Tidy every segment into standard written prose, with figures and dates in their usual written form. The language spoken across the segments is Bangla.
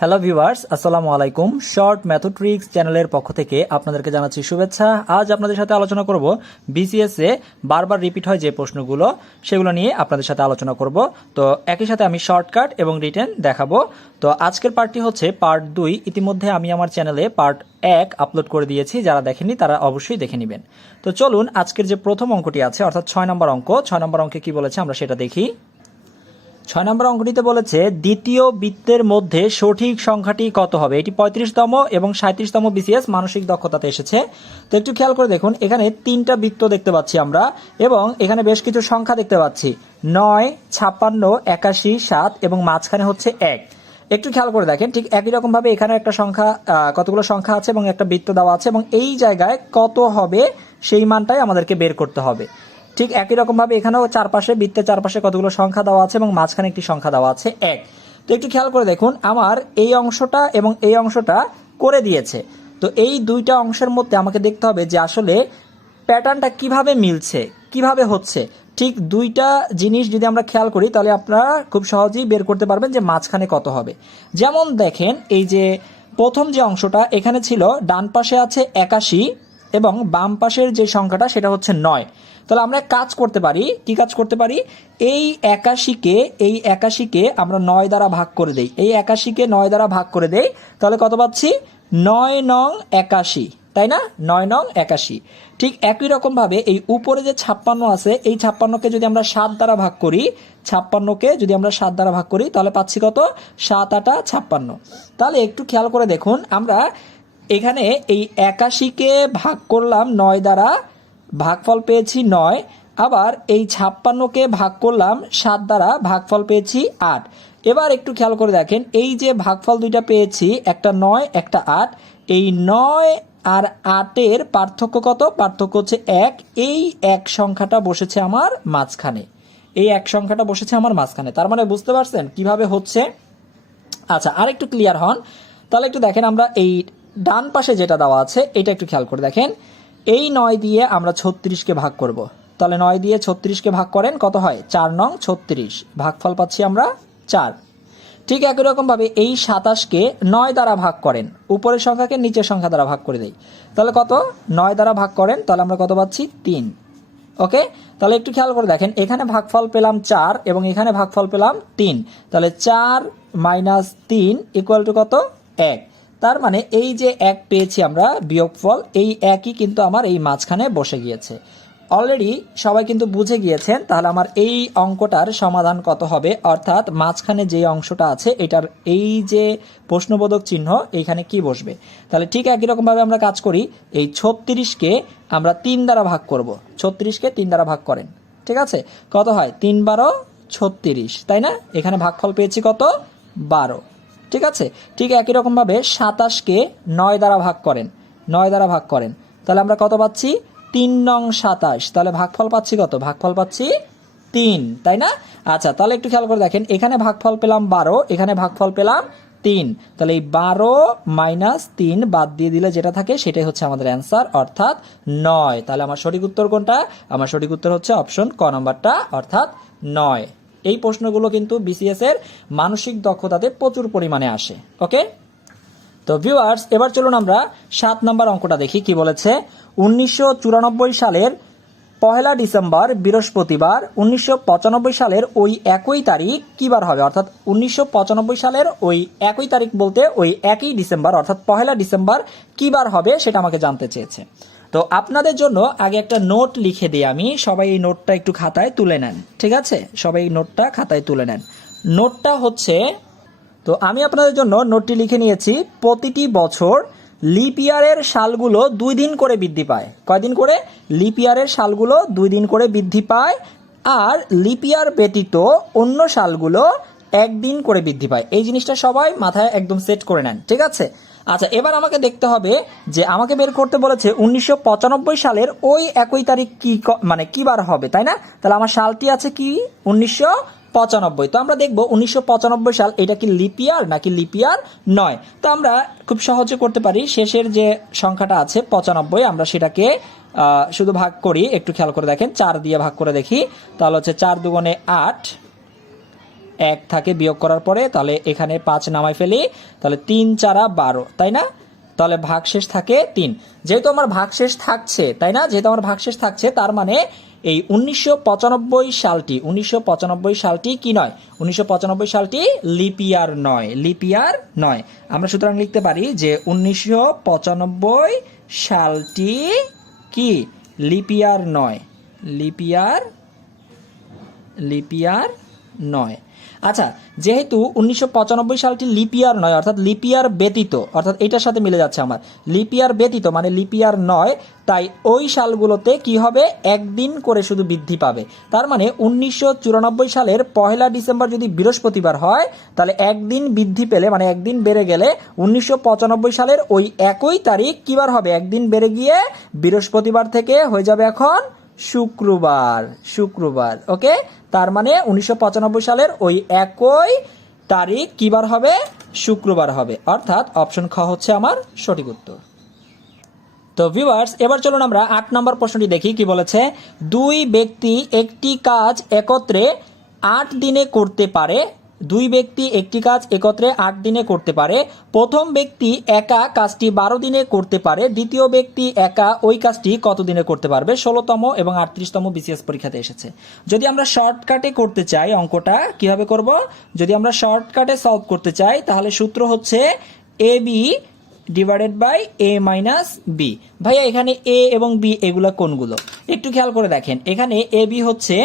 হ্যালো ভিউয়ার্স, আসসালামু আলাইকুম। শর্ট ম্যাথোট্রিক্স চ্যানেলের পক্ষ থেকে আপনাদেরকে জানাচ্ছি শুভেচ্ছা। আজ আপনাদের সাথে আলোচনা করব বিসিএস এ বারবার রিপিট হয় যে প্রশ্নগুলো, সেগুলো নিয়ে আপনাদের সাথে আলোচনা করব। তো একই সাথে আমি শর্টকাট এবং রিটেন দেখাবো। তো আজকের পার্টটি হচ্ছে পার্ট 2। ইতিমধ্যে আমি আমার চ্যানেলে পার্ট 1 আপলোড করে দিয়েছি, যারা দেখেননি তারা অবশ্যই দেখে নেবেন। তো চলুন আজকের যে প্রথম অঙ্কটি আছে অর্থাৎ 6 নম্বর অঙ্ক, 6 নম্বর অঙ্কে কি বলেছে আমরা সেটা দেখি। 6 নম্বর অঙ্কটিতে বলেছে দ্বিতীয় বৃত্তের মধ্যে সঠিক সংখ্যাটি কত হবে। এটি 35তম এবং 37তম বিসিএস মানসিক দক্ষতাতে এসেছে। তো একটু খেয়াল করে দেখুন, এখানে 3টা বৃত্ত দেখতে পাচ্ছি আমরা এবং এখানে বেশ কিছু সংখ্যা দেখতে পাচ্ছি 9, 56, 81, 7 এবং মাঝখানে হচ্ছে 1। একটু খেয়াল করে দেখেন, ঠিক একই রকম ভাবে এখানে একটা সংখ্যা, কতগুলো সংখ্যা আছে এবং একটা বৃত্ত দেওয়া আছে এবং এই জায়গায় কত হবে সেই মানটাই আমাদেরকে বের করতে হবে। ঠিক একই রকম ভাবে এখানেও চারপাশে, বৃত্তের চারপাশে কতগুলো সংখ্যা দেওয়া আছে এবং মাঝখানে একটি সংখ্যা দেওয়া আছে 1। তো একটু খেয়াল করে দেখুন, আমার এই অংশটা এবং এই অংশটা করে দিয়েছে। তো এই দুইটা অংশের মধ্যে আমাকে দেখতে হবে যে আসলে প্যাটার্নটা কিভাবে মিলছে, কিভাবে হচ্ছে। ঠিক দুইটা জিনিস যদি আমরা খেয়াল করি তাহলে আপনারা খুব সহজেই বের করতে পারবেন যে মাঝখানে কত হবে। যেমন দেখেন, এই যে প্রথম যে অংশটা এখানে ছিল, ডান পাশে আছে 81 এবং বাম পাশের যে সংখ্যাটা সেটা হচ্ছে 9। তাহলে আমরা কাজ করতে পারি, কি কাজ করতে পারি, এই 81কে আমরা 9 দ্বারা ভাগ করে দেই। এই 81কে 9 দ্বারা ভাগ করে দেই, তাহলে কত পাচ্ছি? 9 নং 81, তাই না? 9 নং 81। ঠিক একই রকম ভাবে এই উপরে যে 56 আছে, এই 56কে যদি আমরা 7 দ্বারা ভাগ করি, 56কে যদি আমরা 7 দ্বারা ভাগ করি তাহলে পাচ্ছি কত? 7 8 56। তাহলে একটু খেয়াল করে দেখুন, আমরা এখানে এই 81কে ভাগ করলাম 9 দ্বারা, ভাগফল পেয়েছি 9। আবার এই 56কে ভাগ করলাম 7 দ্বারা, ভাগফল পেয়েছি 8। এবার একটু খেয়াল করে দেখেন, এই যে ভাগফল দুইটা পেয়েছি, একটা 9 একটা 8, এই 9 আর 8-এর পার্থক্য কত? পার্থক্য হচ্ছে 1। এই 1 সংখ্যাটা বসেছে আমার মাঝখানে, এই 1 সংখ্যাটা বসেছে আমার মাঝখানে। তার মানে বুঝতে পারছেন কিভাবে হচ্ছে? আচ্ছা, আর একটু ক্লিয়ার হন। তাহলে একটু দেখেন, আমরা এই ডান পাশে যেটা দেওয়া আছে এটা একটু খেয়াল করে দেখেন। এই 9 দিয়ে আমরা 36কে ভাগ করব। তাহলে 9 দিয়ে 36কে ভাগ করেন, কত হয়? 4 নং 36, ভাগফল পাচ্ছি আমরা 4। ঠিক একই রকম ভাবে এই 27কে 9 দ্বারা ভাগ করেন, উপরের সংখ্যাকে নিচের সংখ্যা দ্বারা ভাগ করে দেই। তাহলে কত? 9 দ্বারা ভাগ করেন, তাহলে আমরা কত পাচ্ছি? 3। ওকে, তাহলে একটু খেয়াল করে দেখেন, এখানে ভাগফল পেলাম 4 এবং এখানে ভাগফল পেলাম 3। তাহলে 4 - 3 ইকুয়াল টু কত? 1। তার মানে এই যে 1 পেয়েছি আমরা বিয়োগফল, এই 1ই কিন্তু আমার এই মাঝখানে বসে গিয়েছে। অলরেডি সবাই কিন্তু বুঝে গিয়েছেন। তাহলে আমার এই অঙ্কটার সমাধান কত হবে, অর্থাৎ মাঝখানে যে অংশটা আছে এটার এই যে প্রশ্নবোধক চিহ্ন এইখানে কি বসবে। তাহলে ঠিক একই রকম ভাবে আমরা কাজ করি, এই 36কে আমরা 3 দ্বারা ভাগ করব। 36কে 3 দ্বারা ভাগ করেন, ঠিক আছে? কত হয়? 3 12 36, তাই না? এখানে ভাগফল পেয়েছি কত? 12, ঠিক আছে? ঠিক একই রকম ভাবে 27কে 9 দ্বারা ভাগ করেন, 9 দ্বারা ভাগ করেন, তাহলে আমরা কত পাচ্ছি? 3 নং 27। তাহলে ভাগফল পাচ্ছি কত? ভাগফল পাচ্ছি 3, তাই না? আচ্ছা, তাহলে একটু খেয়াল করে দেখেন, এখানে ভাগফল পেলাম 12, এখানে ভাগফল পেলাম 3। তাহলে এই 12 - 3 বাদ দিয়ে দিলে যেটা থাকে সেটাই হচ্ছে আমাদের অ্যান্সার, অর্থাৎ 9। তাহলে আমার সঠিক উত্তর কোনটা? আমার সঠিক উত্তর হচ্ছে অপশন ক নম্বরটা, অর্থাৎ 9। এই প্রশ্নগুলো কিন্তু বিসিএস এর মানসিক দক্ষতাতে প্রচুর পরিমাণে আসে। ওকে, তো ভিউয়ার্স, এবার চলুন আমরা 7 নম্বর অঙ্কটা দেখি কি বলেছে। 1994 সালের 1 ডিসেম্বর বৃহস্পতিবার 1995 সালের ওই একই তারিখ কি বার হবে, অর্থাৎ 1995 সালের ওই একই তারিখ বলতে ওই একই ডিসেম্বর, অর্থাৎ 1 ডিসেম্বর কি বার হবে সেটা আমাকে জানতে চেয়েছে। তো আপনাদের জন্য আগে একটা নোট লিখে দিই আমি, সবাই এই নোটটা একটু খাতায় তুলে নেন, ঠিক আছে? সবাই এই নোটটা খাতায় তুলে নেন। নোটটা হচ্ছে, তো আমি আপনাদের জন্য নোটটি লিখে নিয়েছি। প্রতিটি বছর লিপ ইয়ারের সালগুলো 2 দিন করে বৃদ্ধি পায়। কয়দিন করে? লিপ ইয়ারের সালগুলো 2 দিন করে বৃদ্ধি পায়, আর লিপ ইয়ার ব্যতীত অন্য সালগুলো 1 দিন করে বৃদ্ধি পায়। এই জিনিসটা সবাই মাথায় একদম সেট করে নেন, ঠিক আছে? আচ্ছা, এবার আমাকে দেখতে হবে যে আমাকে বের করতে বলেছে 1995 সালের ওই একই তারিখ কি, মানে কি বার হবে, তাই না? তাহলে আমার সালটি আছে কি? 1995। তো আমরা দেখবো 1995 সাল এটা কি লিপ ইয়ার নাকি লিপ ইয়ার নয়। তো আমরা খুব সহজে করতে পারি, শেষের যে সংখ্যাটা আছে 95, আমরা সেটাকে শুধু ভাগ করি। একটু খেয়াল করে দেখেন, 4 দিয়ে ভাগ করে দেখি, তাহলে হচ্ছে 4 দুগুণে 8, 1 থাকে বিয়োগ করার পরে, তাহলে এখানে 5 নামাই ফেলি, তাহলে 3 4 12, তাই না? তাহলে ভাগশেষ থাকে 3। যেহেতু আমার ভাগশেষ থাকছে, তাই না, যেহেতু আমার ভাগশেষ থাকছে, তার মানে এই 1995 সালটি কি নয়? 1995 সালটি লিপ ইয়ার নয়, লিপ ইয়ার নয়। আমরা সুতরাং লিখতে পারি যে 1995 সালটি কি লিপ ইয়ার নয়, লিপ ইয়ার নয়। আচ্ছা, যেহেতু 1995 সালটি লিপ ইয়ার নয়, অর্থাৎ লিপ ইয়ার ব্যতীত, অর্থাৎ এটার সাথে মিলে যাচ্ছে আমার, লিপ ইয়ার ব্যতীত মানে লিপ ইয়ার নয়, তাই ওই সালগুলোতে কি হবে, একদিন করে শুধু বৃদ্ধি পাবে। তার মানে 1994 সালের 1 ডিসেম্বর যদি বৃহস্পতিবার হয়, তাহলে একদিন বৃদ্ধি পেলে মানে একদিন বেড়ে গেলে 1995 সালের ওই একই তারিখ কিবার হবে, একদিন বেড়ে গিয়ে বৃহস্পতিবার থেকে হয়ে যাবে এখন শুক্রবার। ওকে, তার মানে 1995 সালের ওই একই তারিখ কিবার হবে, শুক্রবার হবে। অর্থাৎ অপশন খ হচ্ছে আমার সঠিক উত্তর। তো ভিউয়ার্স, এবার চলুন আমরা 8 নম্বর প্রশ্নটি দেখি কি বলেছে। 2 ব্যক্তি একটি কাজ একত্রে 8 দিনে করতে পারে। 2 ব্যক্তি একটি কাজ একত্রে 8 দিনে করতে পারে। প্রথম ব্যক্তি একা কাজটি 12 দিনে করতে পারে। দ্বিতীয় ব্যক্তি একা ওই কাজটি কত দিনে করতে পারবে? 16তম এবং 38তম বিসিএস পরীক্ষাতে এসেছে। যদি আমরা শর্টকাটে করতে চাই অঙ্কটা কিভাবে করব, যদি আমরা শর্টকাটে সলভ করতে চাই তাহলে সূত্র হচ্ছে AB divided by A minus B. ভাইয়া এখানে A এবং B এগুলো কোনগুলো একটু খেয়াল করে দেখেন। এখানে AB হচ্ছে,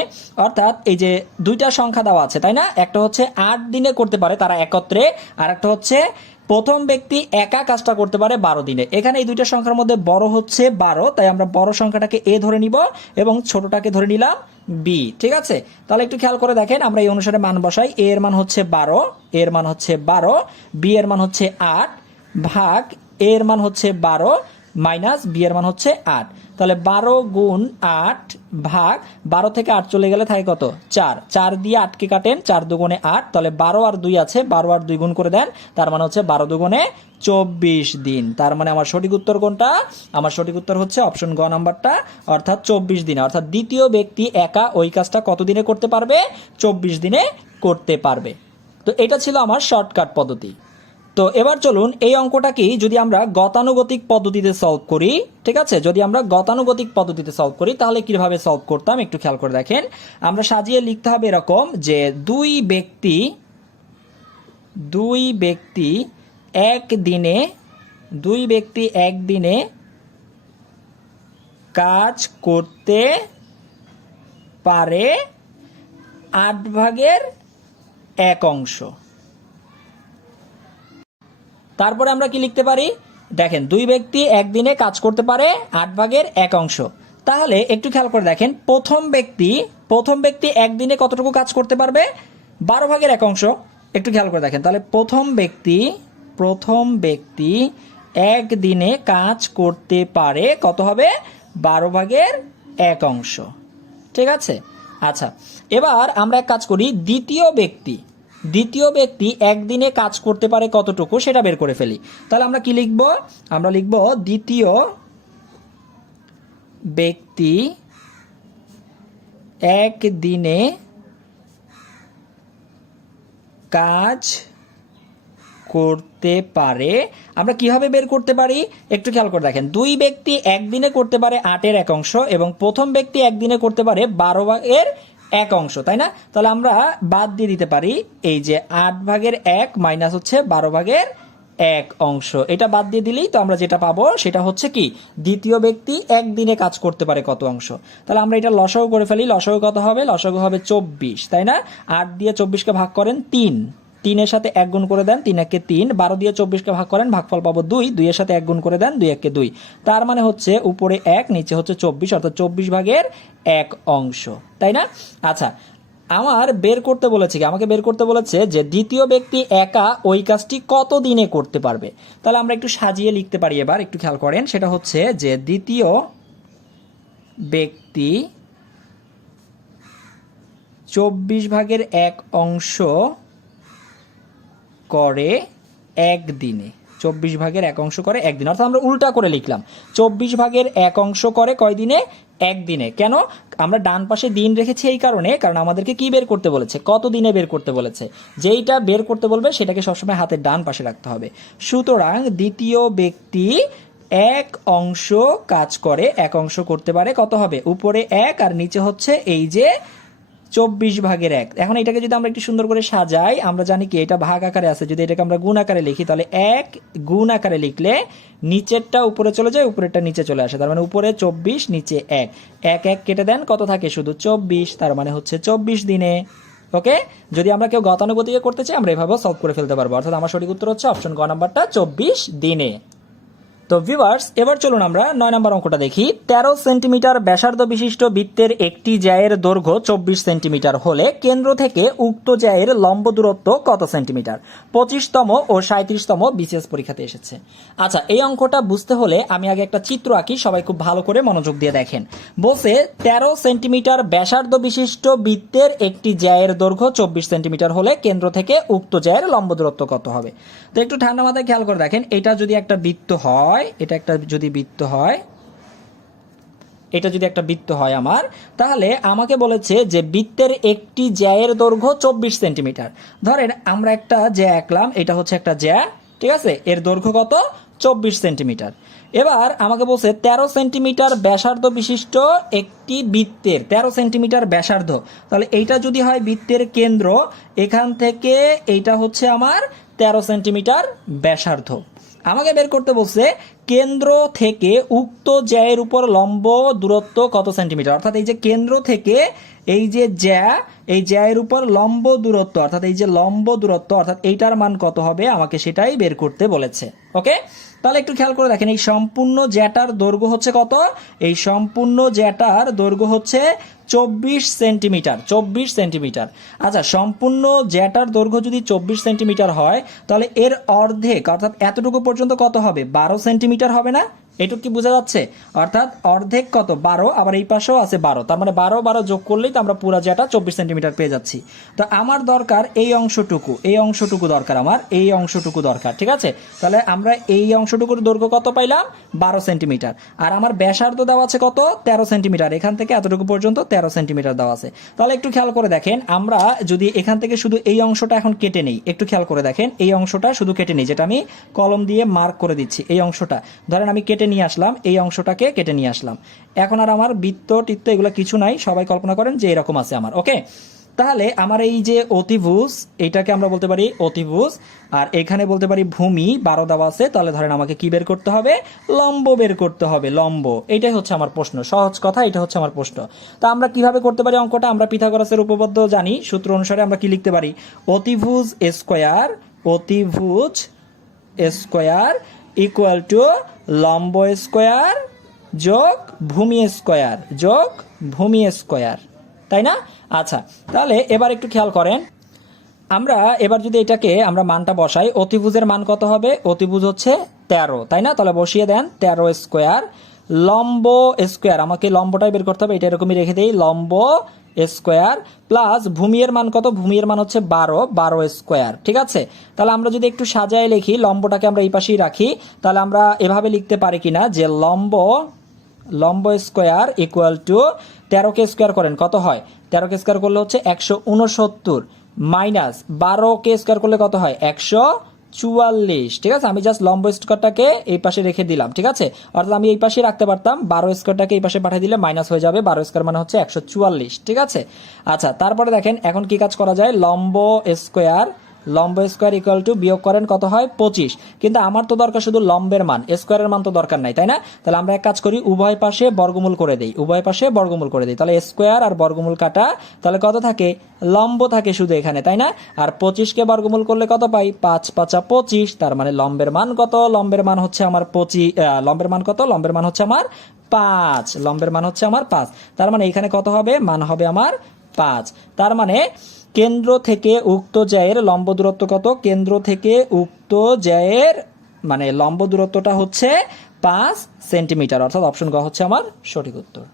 অর্থাৎ এই যে দুইটা সংখ্যা দেওয়া আছে, তাই না? একটা হচ্ছে 8 দিনে করতে পারে তারা একত্রে, আর একটা হচ্ছে প্রথম ব্যক্তি একা কাজটা করতে পারে 12 দিনে। এখানে এই দুইটা সংখ্যার মধ্যে বড় হচ্ছে 12, তাই আমরা বড় সংখ্যাটাকে A ধরে নিব এবং ছোটটাকে ধরে নিলাম B। ঠিক আছে, তাহলে একটু খেয়াল করে দেখেন, আমরা এই অনুসারে মান বসাই। A এর মান হচ্ছে 12, A এর মান হচ্ছে 12, B এর মান হচ্ছে 8 ভাগ A এর মান হচ্ছে 12 মাইনাস B এর মান হচ্ছে 8। তাহলে 12 গুণ 8 ভাগ 12 থেকে 8 চলে গেলে থাকে কত? 4। 4 দিয়ে 8 কে কাটেন, 4 দুগুণে 8, তাহলে 12 আর 2 আছে, 12 আর 2 গুণ করে দেন, তার মানে হচ্ছে 12 দুগুণে 24 দিন। তার মানে আমার সঠিক উত্তর কোনটা? আমার সঠিক উত্তর হচ্ছে অপশন গ নাম্বারটা, অর্থাৎ 24 দিনে। অর্থাৎ দ্বিতীয় ব্যক্তি একা ওই কাজটা কত দিনে করতে পারবে? 24 দিনে করতে পারবে। তো এটা ছিল আমার শর্টকাট পদ্ধতি। তো এবার চলুন এই অঙ্কটাকে যদি আমরা গতানুগতিক পদ্ধতিতে সলভ করি, ঠিক আছে, যদি আমরা গতানুগতিক পদ্ধতিতে সলভ করি তাহলে কিভাবে সলভ করতাম একটু খেয়াল করে দেখেন। আমরা সাজিয়ে লিখতে হবে এরকম যে দুই ব্যক্তি একদিনে কাজ করতে পারে 8/1 তারপরে আমরা কি লিখতে পারি দেখেন, 2 ব্যক্তি একদিনে কাজ করতে পারে 8/1। তাহলে একটু খেয়াল করে দেখেন, প্রথম ব্যক্তি একদিনে কতটুকু কাজ করতে পারবে? 12/1। একটু খেয়াল করে দেখেন, তাহলে প্রথম ব্যক্তি একদিনে কাজ করতে পারে কত হবে? 12/1। ঠিক আছে, আচ্ছা এবার আমরা এক কাজ করি, দ্বিতীয় ব্যক্তি একদিনে কাজ করতে পারে কতটুকু সেটা বের করে ফেলি। তাহলে আমরা কি লিখব? আমরা লিখব দ্বিতীয় ব্যক্তি একদিনে কাজ করতে পারে। আমরা কিভাবে বের করতে পারি একটু খেয়াল করে দেখেন, 2 ব্যক্তি একদিনে করতে পারে 8/1 এবং প্রথম ব্যক্তি একদিনে করতে পারে 12/1, তাই না? তাহলে আমরা বাদ দিয়ে দিতে পারি এই যে 8/1 মাইনাস হচ্ছে 12/1। এটা বাদ দিয়ে দিলেই তো আমরা যেটা পাবো সেটা হচ্ছে কি, দ্বিতীয় ব্যক্তি একদিনে কাজ করতে পারে কত অংশ। তাহলে আমরা এটা লসাগু করে ফেলি। লসাগু কত হবে? লসাগু হবে 24, তাই না? 8 দিয়ে 24কে ভাগ করেন 3, 3 এর সাথে 1 গুণ করে দেন, 3 1 3। 12 দিয়ে 24কে ভাগ করেন, ভাগফল পাবো 2, 2 এর সাথে 1 গুণ করে দেন, 2 1 2। তার মানে হচ্ছে উপরে 1 নিচে হচ্ছে 24, অর্থাৎ 24/1, তাই না? আচ্ছা, আমাকে বের করতে বলেছে যে দ্বিতীয় ব্যক্তি একা ওই কাজটি কত দিনে করতে পারবে। তাহলে আমরা একটু সাজিয়ে লিখতে পারি এবার, একটু খেয়াল করেন। সেটা হচ্ছে যে দ্বিতীয় ব্যক্তি 24/1 করে একদিনে। 24/1 করে একদিন, অর্থাৎ আমরা উল্টা করে লিখলাম 24/1 করে কয় দিনে? একদিনে। কেন? আমরা ডান পাশে দিন রেখেছি এই কারণে, কারণ আমাদেরকে কি বের করতে বলেছে? কত দিনে বের করতে বলেছে। যেইটা বের করতে বলবে সেটাকে সবসময় হাতের ডান পাশে রাখতে হবে। সুতরাং দ্বিতীয় ব্যক্তি এক অংশ কাজ করে, এক অংশ করতে পারে, কত হবে? উপরে 1 আর নিচে হচ্ছে এই যে 24/1। এখন এটাকে যদি আমরা একটু সুন্দর করে সাজাই, আমরা জানি কি এটা ভাগ আকারে আছে, যদি এটাকে আমরা গুণ আকারে লিখি তাহলে 1 গুণ আকারে লিখলে নিচেরটা উপরে চলে যায়, উপরেরটা নিচে চলে আসে, তার মানে উপরে 24, নিচে 1, 1 1 কেটে দেন, কত থাকে? শুধু 24, তার মানে হচ্ছে 24 দিনে। ওকে, যদি আমরা কেউ গতানুগতিকে করতে চাই আমরা এভাবে সলভ করে ফেলতে পারবো, অর্থাৎ আমার সঠিক উত্তর হচ্ছে অপশন গ নাম্বারটা, 24 দিনে। তো ভিউয়ার্স, এবার চলুন আমরা 9 নম্বর অঙ্কটা দেখি। 13 সেন্টিমিটার ব্যাসার্ধ বিশিষ্ট বৃত্তের একটি জ্যায়ের দৈর্ঘ্য 24 সেন্টিমিটার হলে কেন্দ্র থেকে উক্ত জ্যায়ের লম্ব দূরত্ব কত সেন্টিমিটার? 25তম ও 37তম বিসিএস পরীক্ষাতে এসেছে। আচ্ছা, এই অঙ্কটা বুঝতে হলে আমি আগে একটা চিত্র আঁকি, সবাই খুব ভালো করে মনোযোগ দিয়ে দেখেন। বলছে 13 সেন্টিমিটার ব্যাসার্ধ বিশিষ্ট বৃত্তের একটি জ্যায়ের দৈর্ঘ্য 24 সেন্টিমিটার হলে কেন্দ্র থেকে উক্ত জ্যায়ের লম্ব দূরত্ব কত হবে? তো একটু ঠান্ডা মাথায় খেয়াল করে দেখেন, এটা যদি একটা বৃত্ত হয়, এটা একটা যদি বৃত্ত হয়, এটা যদি একটা বৃত্ত হয় আমার, তাহলে আমাকে বলেছে যে বৃত্তের একটি জ্যায়ের দৈর্ঘ্য 24 সেন্টিমিটার। ধরেন আমরা একটা জ্যা আঁকলাম, এটা হচ্ছে একটা জ্যা, ঠিক আছে, এর দৈর্ঘ্য কত? 24 সেন্টিমিটার। এবার আমাকে বলছে 13 সেন্টিমিটার ব্যাসার্ধ বিশিষ্ট একটি বৃত্তের, 13 সেন্টিমিটার ব্যাসার্ধ, তাহলে এইটা যদি হয় বৃত্তের কেন্দ্র, এখান থেকে এইটা হচ্ছে আমার 13 সেন্টিমিটার ব্যাসার্ধ। আমাকে বের করতে বলছে কেন্দ্র থেকে উক্ত জ্যায়ের উপর লম্ব দূরত্ব কত সেন্টিমিটার, অর্থাৎ এই যে কেন্দ্র থেকে এই যে জ্যা, এই জ্যায়ের উপর লম্ব দূরত্ব, অর্থাৎ এই যে লম্ব দূরত্ব, অর্থাৎ এইটার মান কত হবে আমাকে সেটাই বের করতে বলেছে। ওকে, তাহলে একটু খেয়াল করে দেখেন, এই সম্পূর্ণ জ্যাটার দৈর্ঘ্য হচ্ছে কত? এই সম্পূর্ণ জ্যাটার দৈর্ঘ্য হচ্ছে 24 সেন্টিমিটার, 24 সেন্টিমিটার। আচ্ছা, সম্পূর্ণ জ্যাটার দৈর্ঘ্য যদি 24 সেন্টিমিটার হয়, তাহলে এর অর্ধেক অর্থাৎ এতটুকু পর্যন্ত কত হবে? 12 সেন্টিমিটার হবে না? এটুকু কি বোঝা যাচ্ছে? অর্থাৎ অর্ধেক কত? 12, আবার এই পাশেও আছে 12, তার মানে 12 12 যোগ করলেই তো আমরা পুরো জ্যাটা 24 সেন্টিমিটার পেয়ে যাচ্ছি। তো আমার দরকার এই অংশটুকু, এই অংশটুকু দরকার আমার, এই অংশটুকু দরকার, ঠিক আছে? তাহলে আমরা এই অংশটুকুর দৈর্ঘ্য কত পাইলাম? 12 সেন্টিমিটার। আর আমার ব্যাসার্ধ দেওয়া আছে কত? 13 সেন্টিমিটার, এখান থেকে এতটুকু পর্যন্ত 13 সেন্টিমিটার দেওয়া আছে। তাহলে একটু খেয়াল করে দেখেন, আমরা যদি এখান থেকে শুধু এই অংশটা এখন কেটে নেই, একটু খেয়াল করে দেখেন, এই অংশটা শুধু কেটে নেই, যেটা আমি কলম দিয়ে মার্ক করে দিচ্ছি, এই অংশটা ধরেন আমি কেটে নিয়ে আসলাম, এই অংশটাকে কেটে নিয়ে আসলাম। এখন আর আমার বৃত্ত টিত্ত এগুলো কিছু নাই, সবাই কল্পনা করেন যে এরকম আছে আমার। ওকে, তাহলে আমার এই যে অতিভুজ, এইটাকে আমরা বলতে পারি অতিভুজ, আর এখানে বলতে পারি ভূমি, 12 দেওয়া আছে, তাহলে ধরেন আমাকে কি বের করতে হবে? লম্ব বের করতে হবে, লম্ব। এইটাই হচ্ছে আমার প্রশ্ন, সহজ কথা, এটা হচ্ছে আমার প্রশ্ন। তা আমরা কিভাবে করতে পারি অঙ্কটা? আমরা পিথাগোরাসের উপপাদ্য জানি, সূত্র অনুসারে আমরা কি লিখতে পারি? অতিভুজ স্কয়ার, অতিভুজ স্কয়ার ইকুয়াল টু লম্ব স্কয়ার যোগ ভূমি স্কয়ার যোগ ভূমি স্কয়ার, তাই না? আচ্ছা, তাহলে এবার একটু খেয়াল করেন, আমরা এবার যদি এটাকে আমরা মানটা বসাই, অতিভুজের মান কত হবে? অতিভুজ হচ্ছে 13, তাই না? তাহলে বসিয়ে দেন 13 স্কয়ার, লম্ব স্কয়ার, আমাকে লম্বটাই বের করতে হবে, এটা এরকমই রেখে দেই, লম্ব স্কয়ার প্লাস ভূমির মান কত? ভূমির মান হচ্ছে 12, 12 স্কয়ার, ঠিক আছে? তাহলে আমরা যদি একটু সাজায় লিখি, লম্বটাকে আমরা এই পাশেই রাখি, তাহলে আমরা এভাবে লিখতে পারি কিনা যে লম্ব square equal to 13 K square করেন, কত হয়? 13 কে স্কয়ার করলে হচ্ছে 169 মাইনাস 12 কে স্কয়ার করলে কত হয়? 144, ঠিক আছে? আমি জাস্ট লম্ব স্কয়ারটাকে এই পাশে রেখে দিলাম, ঠিক আছে? অর্থাৎ আমি এই পাশে রাখতে পারতাম, 12 স্কয়ারটাকে এই পাশে পাঠিয়ে দিলে মাইনাস হয়ে যাবে, 12 স্কয়ার মানে হচ্ছে 144, ঠিক আছে? আচ্ছা, তারপরে দেখেন এখন কি কাজ করা যায়? লম্ব স্কয়ার ইকুয়াল টু বিয়োগ করেন, কত হয়? 25। কিন্তু আমার তো দরকার শুধু লম্বের মান, স্কয়ারের মান তো দরকার নাই, তাই না? তাহলে আমরা এক কাজ করি, উভয় পাশে বর্গমূল করে দেই, উভয় পাশে বর্গমূল করে দেই, তাহলে স্কয়ার আর বর্গমূল কাটা, তাহলে কত থাকে? লম্ব থাকে শুধু এখানে, তাই না? আর 25 কে বর্গমূল করলে কত পাই? 5 5 25, তার মানে লম্বের মান কত? লম্বের মান হচ্ছে আমার 25, লম্বের মান কত? লম্বের মান হচ্ছে আমার 5, লম্বের মান হচ্ছে আমার 5, তার মানে এখানে কত হবে? মান হবে আমার 5। তার মানে কেন্দ্র থেকে উক্ত জ্যায়ের লম্ব দূরত্ব কত? কেন্দ্র থেকে উক্ত জ্যায়ের মানে লম্ব দূরত্বটা হচ্ছে 5 সেন্টিমিটার, অর্থাৎ অপশন গ হচ্ছে আমার সঠিক উত্তর।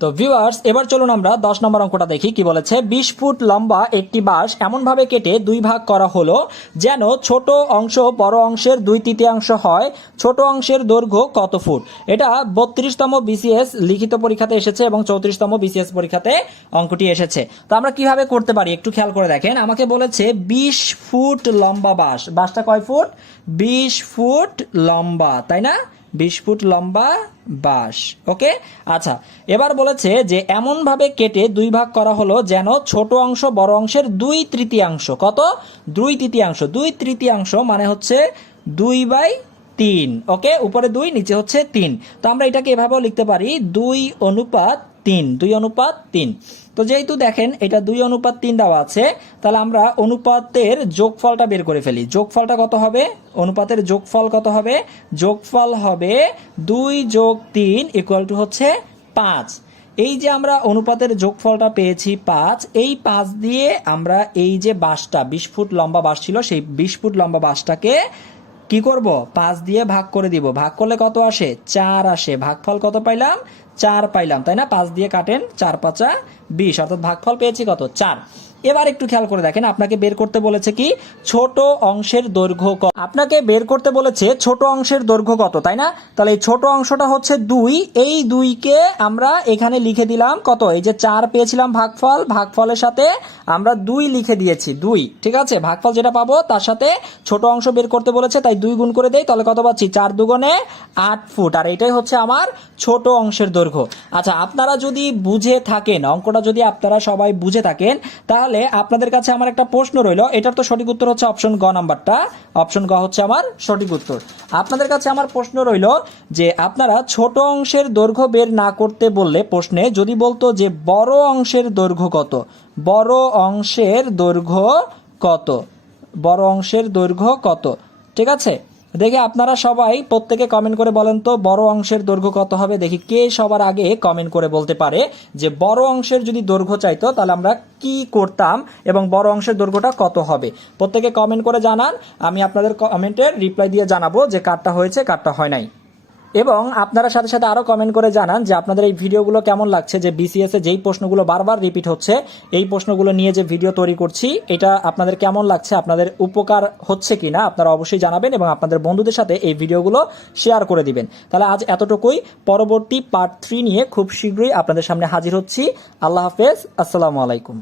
তো ভিউয়ার্স, এবার চলুন আমরা 10 নম্বর অঙ্কটা দেখি কি বলেছে। 20 ফুট লম্বা একটি বাঁশ এমনভাবে কেটে 2 ভাগ করা হলো যেন ছোট অংশ বড় অংশের 2/3 হয়। ছোট অংশের দৈর্ঘ্য কত ফুট? এটা 32তম বিসিএস লিখিত পরীক্ষাতে এসেছে এবং 34তম বিসিএস পরীক্ষাতে অঙ্কটি এসেছে। তো আমরা কিভাবে করতে পারি একটু খেয়াল করে দেখেন। আমাকে বলেছে 20 ফুট লম্বা বাঁশ। বাঁশটা কয় ফুট? 20 ফুট লম্বা, তাই না? 20 ফুট লম্বা বাঁশ। ওকে, আচ্ছা, এবার বলেছে যে এমন ভাবে কেটে 2 ভাগ করা হলো যেন ছোট অংশ বড় অংশের 2/3। কত? 2/3। 2/3 মানে হচ্ছে 2/3। ওকে, উপরে 2 নিচে হচ্ছে 3। তো আমরা এটাকে এভাবেও লিখতে পারি 2:3। 2:3। তো যেহেতু দেখেন এটা 2:3 দেওয়া আছে, তাহলে আমরা অনুপাতের যোগফলটা বের করে ফেলি। যোগফলটা কত হবে? অনুপাতের যোগফল কত হবে? যোগফল হবে 2 + 3 = হচ্ছে 5। এই যে আমরা অনুপাতের যোগফলটা পেয়েছি 5, এই 5 দিয়ে আমরা এই যে বাঁশটা 20 ফুট লম্বা বাঁশ ছিল সেই 20 ফুট লম্বা বাঁশটাকে কি করব? 5 দিয়ে ভাগ করে দিব। ভাগ করলে কত আসে? 4 আসে। ভাগফল কত পাইলাম? 4 পাইলাম, তাই না? 5 দিয়ে কাটেন, 4 × 5 = 20, অর্থাৎ ভাগফল পেয়েছি কত? 4। এবার একটু খেয়াল করে দেখেন, আপনাকে বের করতে বলেছে কি? ছোট অংশের দৈর্ঘ্য কত। আপনাকে বের করতে বলেছে ছোট অংশের দৈর্ঘ্য কত, তাই না? তাহলে এই ছোট অংশটা হচ্ছে 2। এই 2কে আমরা এখানে লিখে দিলাম কত? এই যে 4 পেয়েছিলাম ভাগফল, ভাগফলের সাথে আমরা 2 লিখে দিয়েছি। 2, ঠিক আছে? ভাগফল যেটা পাবো তার সাথে ছোট অংশ বের করতে বলেছে, তাই 2 গুণ করে দেই, তাহলে কত পাচ্ছি? 4 × 2 = 8 ফুট। আর এটাই হচ্ছে আমার ছোট অংশের দৈর্ঘ্য। আচ্ছা, আপনারা যদি বুঝে থাকেন, অঙ্কটা যদি আপনারা সবাই বুঝে থাকেন, তাহলে আপনাদের কাছে আমার একটা প্রশ্ন রইল। এটার তো সঠিক উত্তর হচ্ছে অপশন গ নাম্বারটা। অপশন গ হচ্ছে আমার সঠিক উত্তর। আপনাদের কাছে আমার প্রশ্ন রইল যে আপনারা ছোট অংশের দৈর্ঘ্য বের না করতে বললে প্রশ্নে যদি বলতো যে বড় অংশের দৈর্ঘ্য কত, বড় অংশের দৈর্ঘ্য কত, বড় অংশের দৈর্ঘ্য কত, ঠিক আছে? দেখে আপনারা সবাই প্রত্যেকে কমেন্ট করে বলেন তো বড় অংশের দৈর্ঘ্য কত হবে। দেখি কে সবার আগে কমেন্ট করে বলতে পারে যে বড় অংশের যদি দৈর্ঘ্য চাইতো তাহলে আমরা কি করতাম এবং বড় অংশের দৈর্ঘ্যটা কত হবে। প্রত্যেকে কমেন্ট করে জানান, আমি আপনাদের কমেন্টের রিপ্লাই দিয়ে জানাবো যে কারটা হয়েছে কারটা হয় নাই। এবং আপনারা সাথে সাথে আরো কমেন্ট করে জানান যে আপনাদের এই ভিডিওগুলো কেমন লাগছে, যে বিসিএস এ যেই প্রশ্নগুলো বারবার রিপিট হচ্ছে এই প্রশ্নগুলো নিয়ে যে ভিডিও তৈরি করছি এটা আপনাদের কেমন লাগছে, আপনাদের উপকার হচ্ছে কিনা আপনারা অবশ্যই জানাবেন এবং আপনাদের বন্ধুদের সাথে এই ভিডিওগুলো শেয়ার করে দিবেন। তাহলে আজ এতটুকুই। পরবর্তী পার্ট 3 নিয়ে খুব শীঘ্রই আপনাদের সামনে হাজির হচ্ছি। আল্লাহ হাফেজ, আসসালামু আলাইকুম।